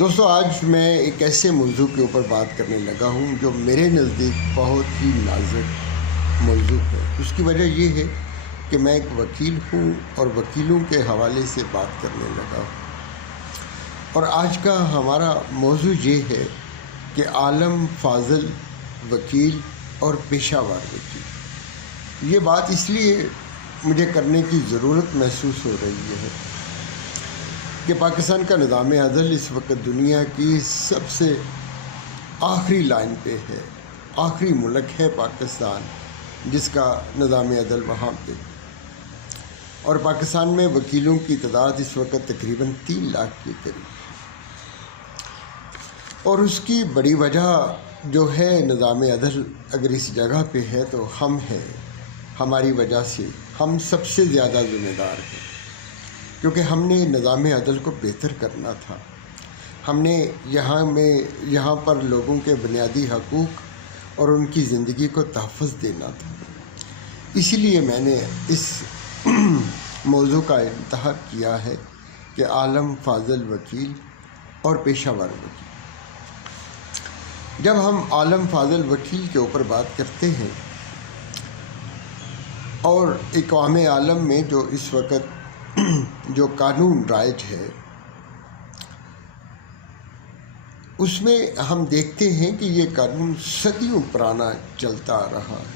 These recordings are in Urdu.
دوستو آج میں ایک ایسے موضوع کے اوپر بات کرنے لگا ہوں جو میرے نزدیک بہت ہی نازک موضوع ہے۔ اس کی وجہ یہ ہے کہ میں ایک وکیل ہوں اور وکیلوں کے حوالے سے بات کرنے لگا ہوں، اور آج کا ہمارا موضوع یہ ہے کہ عالم فاضل وکیل اور پیشہ ور وکیل۔ یہ بات اس لیے مجھے کرنے کی ضرورت محسوس ہو رہی ہے کہ پاکستان کا نظام عدل اس وقت دنیا کی سب سے آخری لائن پہ ہے۔ آخری ملک ہے پاکستان جس کا نظام عدل وہاں پہ، اور پاکستان میں وکیلوں کی تعداد اس وقت تقریباً 3 لاکھ کے قریب ہے، اور اس کی بڑی وجہ جو ہے نظام عدل اگر اس جگہ پہ ہے تو ہم ہیں۔ ہماری وجہ سے ہم سب سے زیادہ ذمہ دار ہیں، کیونکہ ہم نے نظام عدل کو بہتر کرنا تھا۔ ہم نے یہاں پر لوگوں کے بنیادی حقوق اور ان کی زندگی کو تحفظ دینا تھا۔ اسی لیے میں نے اس موضوع کا انتخاب کیا ہے کہ عالم فاضل وکیل اور پیشہ ور وکیل۔ جب ہم عالم فاضل وکیل کے اوپر بات کرتے ہیں، اور اقوام عالم میں جو اس وقت جو قانون رائج ہے، اس میں ہم دیکھتے ہیں کہ یہ قانون صدیوں پرانا چلتا آ رہا ہے،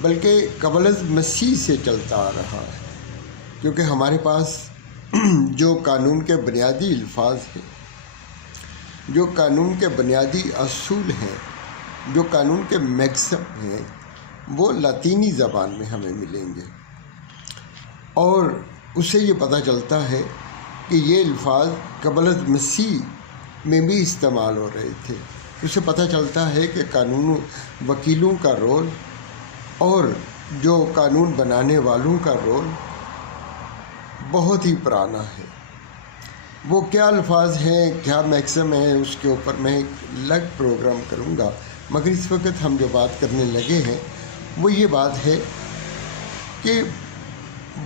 بلکہ قبل از مسیح سے چلتا آ رہا ہے، کیونکہ ہمارے پاس جو قانون کے بنیادی الفاظ ہیں، جو قانون کے بنیادی اصول ہیں، جو قانون کے میکسم ہیں، وہ لاطینی زبان میں ہمیں ملیں گے، اور اس سے یہ پتہ چلتا ہے کہ یہ الفاظ قبل از مسیح میں بھی استعمال ہو رہے تھے۔ اس سے پتہ چلتا ہے کہ وکیلوں کا رول اور جو قانون بنانے والوں کا رول بہت ہی پرانا ہے۔ وہ کیا الفاظ ہیں، کیا میکسم ہیں، اس کے اوپر میں ایک الگ پروگرام کروں گا، مگر اس وقت ہم جو بات کرنے لگے ہیں وہ یہ بات ہے کہ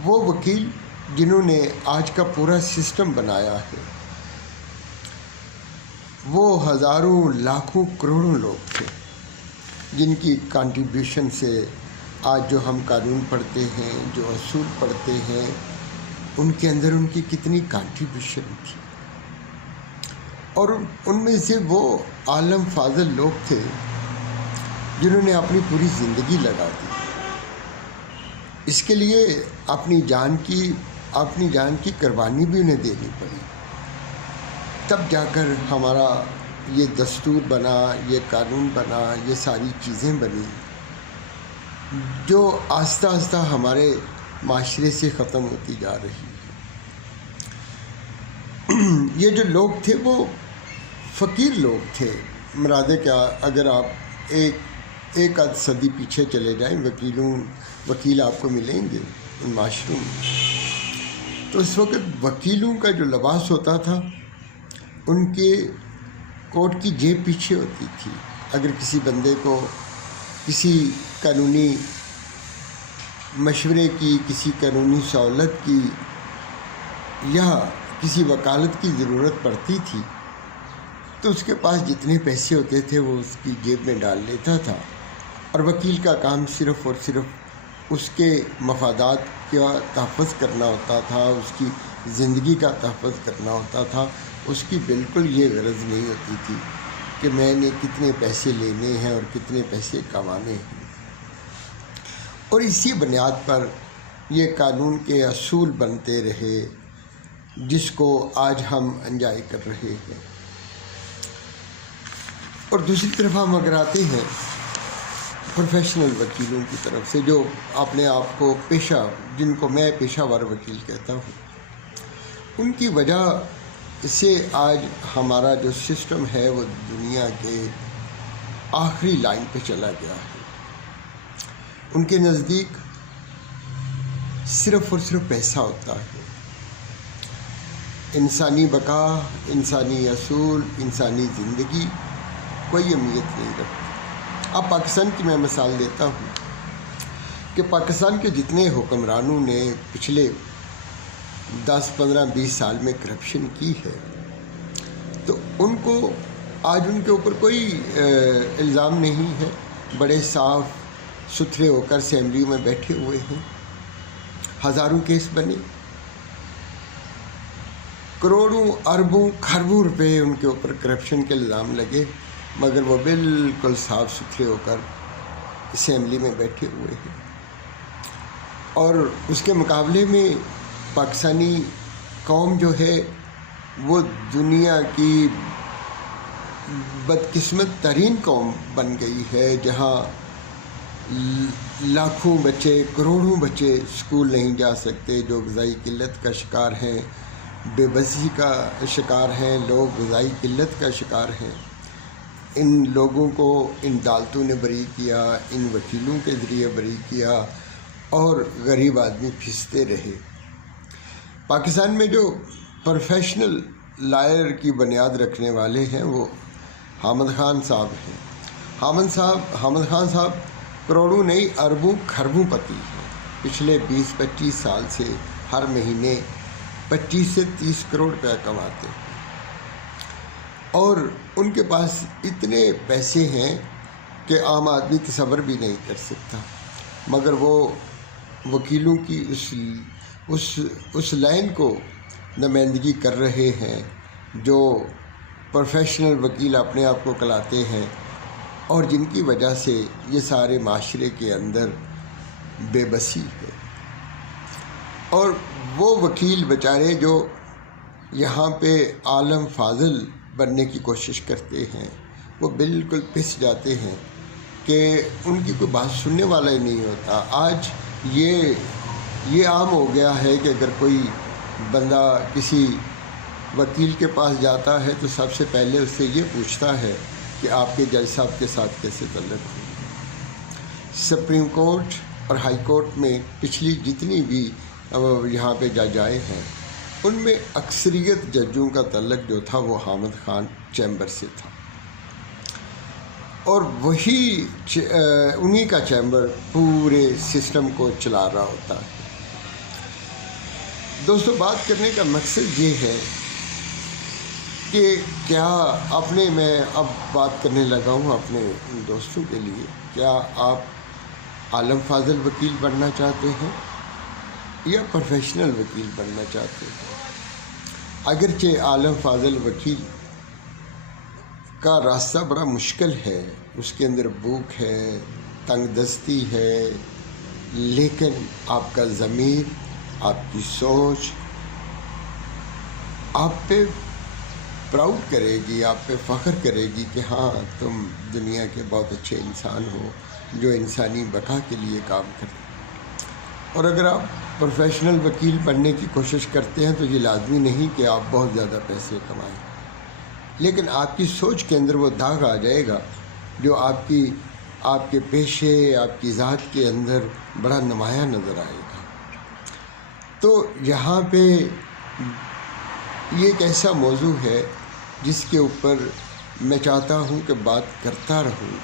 وہ وکیل جنہوں نے آج کا پورا سسٹم بنایا ہے، وہ ہزاروں لاکھوں کروڑوں لوگ تھے جن کی کنٹریبیوشن سے آج جو ہم قانون پڑھتے ہیں، جو اصول پڑھتے ہیں، ان کے اندر ان کی کتنی کنٹریبیوشن تھی، اور ان میں سے وہ عالم فاضل لوگ تھے جنہوں نے اپنی پوری زندگی لگا دی۔ اس کے لیے اپنی جان کی قربانی بھی انہیں دینی پڑی، تب جا کر ہمارا یہ دستور بنا، یہ قانون بنا، یہ ساری چیزیں بنی جو آہستہ آہستہ ہمارے معاشرے سے ختم ہوتی جا رہی ہے۔ یہ جو لوگ تھے وہ فقیر لوگ تھے۔ مراد ہے کہ اگر آپ ایک آدھ صدی پیچھے چلے جائیں، وکیل آپ کو ملیں گے ان معاشروں میں، تو اس وقت وکیلوں کا جو لباس ہوتا تھا، ان کے کوٹ کی جیب پیچھے ہوتی تھی۔ اگر کسی بندے کو کسی قانونی مشورے کی، کسی قانونی سہولت کی یا کسی وکالت کی ضرورت پڑتی تھی، تو اس کے پاس جتنے پیسے ہوتے تھے وہ اس کی جیب میں ڈال لیتا تھا، اور وکیل کا کام صرف اور صرف اس کے مفادات کا تحفظ کرنا ہوتا تھا، اس کی زندگی کا تحفظ کرنا ہوتا تھا۔ اس کی بالکل یہ غرض نہیں ہوتی تھی کہ میں نے کتنے پیسے لینے ہیں اور کتنے پیسے کمانے ہیں، اور اسی بنیاد پر یہ قانون کے اصول بنتے رہے جس کو آج ہم انجوائے کر رہے ہیں۔ اور دوسری طرف ہم اگر آتے ہیں پروفیشنل وکیلوں کی طرف سے، جو اپنے آپ کو جن کو میں پیشہ ور وکیل کہتا ہوں، ان کی وجہ سے آج ہمارا جو سسٹم ہے وہ دنیا کے آخری لائن پہ چلا گیا ہے۔ ان کے نزدیک صرف اور صرف پیسہ ہوتا ہے، انسانی بقا، انسانی اصول، انسانی زندگی کوئی اہمیت نہیں رکھتی۔ اب پاکستان کی میں مثال دیتا ہوں کہ پاکستان کے جتنے حکمرانوں نے پچھلے 10, 15, 20 سال میں کرپشن کی ہے، تو ان کو آج ان کے اوپر کوئی الزام نہیں ہے، بڑے صاف ستھرے ہو کر اسمبلی میں بیٹھے ہوئے ہیں۔ ہزاروں کیس بنے، کروڑوں اربوں کھربوں روپے ان کے اوپر کرپشن کے الزام لگے، مگر وہ بالکل صاف ستھرے ہو کر اسمبلی میں بیٹھے ہوئے ہیں۔ اور اس کے مقابلے میں پاکستانی قوم جو ہے وہ دنیا کی بدقسمت ترین قوم بن گئی ہے، جہاں لاکھوں بچے، کروڑوں بچے اسکول نہیں جا سکتے، جو غذائی قلت کا شکار ہیں، بے بسی کا شکار ہیں، لوگ غذائی قلت کا شکار ہیں۔ ان لوگوں کو ان عدالتوں نے بری کیا، ان وکیلوں کے ذریعے بری کیا، اور غریب آدمی پھنستے رہے۔ پاکستان میں جو پروفیشنل لائر کی بنیاد رکھنے والے ہیں وہ حامد خان صاحب ہیں۔ حامد خان صاحب کروڑوں نہیں اربوں کھربوں پتی ہیں۔ پچھلے 20-25 سال سے ہر مہینے 25 سے 30 کروڑ روپیہ کماتے ہیں، اور ان کے پاس اتنے پیسے ہیں کہ عام آدمی تصور بھی نہیں کر سکتا، مگر وہ وکیلوں کی اس لائن کو نمائندگی کر رہے ہیں جو پروفیشنل وکیل اپنے آپ کو کہلاتے ہیں، اور جن کی وجہ سے یہ سارے معاشرے کے اندر بے بسی ہے۔ اور وہ وکیل بیچارے جو یہاں پہ عالم فاضل بننے کی کوشش کرتے ہیں، وہ بالکل پس جاتے ہیں کہ ان کی کوئی بات سننے والا ہی نہیں ہوتا۔ آج یہ عام ہو گیا ہے کہ اگر کوئی بندہ کسی وکیل کے پاس جاتا ہے تو سب سے پہلے اس سے یہ پوچھتا ہے کہ آپ کے جج صاحب کے ساتھ کیسے تعلق ہو۔ سپریم کورٹ اور ہائی کورٹ میں پچھلی جتنی بھی یہاں پہ جج آئے ہیں، ان میں اکثریت ججوں کا تعلق جو تھا وہ حامد خان چیمبر سے تھا، اور وہی انہی کا چیمبر پورے سسٹم کو چلا رہا ہوتا ہے۔ دوستو، بات کرنے کا مقصد یہ ہے کہ کیا میں اب بات کرنے لگا ہوں اپنے دوستوں کے لیے، کیا آپ عالم فاضل وکیل بننا چاہتے ہیں یا پروفیشنل وکیل بننا چاہتے ہیں؟ اگرچہ عالم فاضل وکیل کا راستہ بڑا مشکل ہے، اس کے اندر بھوک ہے، تنگ دستی ہے، لیکن آپ کا ضمیر، آپ کی سوچ آپ پہ پراؤڈ کرے گی، آپ پہ فخر کرے گی کہ ہاں تم دنیا کے بہت اچھے انسان ہو جو انسانی بقا کے لیے کام کرتے ہیں۔ اور اگر آپ پروفیشنل وکیل بننے کی کوشش کرتے ہیں تو یہ لازمی نہیں کہ آپ بہت زیادہ پیسے کمائیں، لیکن آپ کی سوچ کے اندر وہ داغ آ جائے گا جو آپ کے پیشے، آپ کی ذات کے اندر بڑا نمایاں نظر آئے گا۔ تو یہاں پہ یہ ایک ایسا موضوع ہے جس کے اوپر میں چاہتا ہوں کہ بات کرتا رہوں،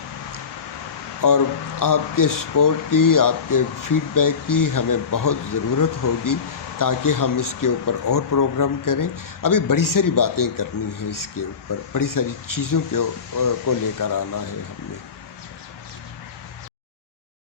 اور آپ کے سپورٹ کی، آپ کے فیڈ بیک کی ہمیں بہت ضرورت ہوگی تاکہ ہم اس کے اوپر اور پروگرام کریں۔ ابھی بڑی ساری باتیں کرنی ہیں اس کے اوپر، بڑی ساری چیزوں کو لے کر آنا ہے ہم نے۔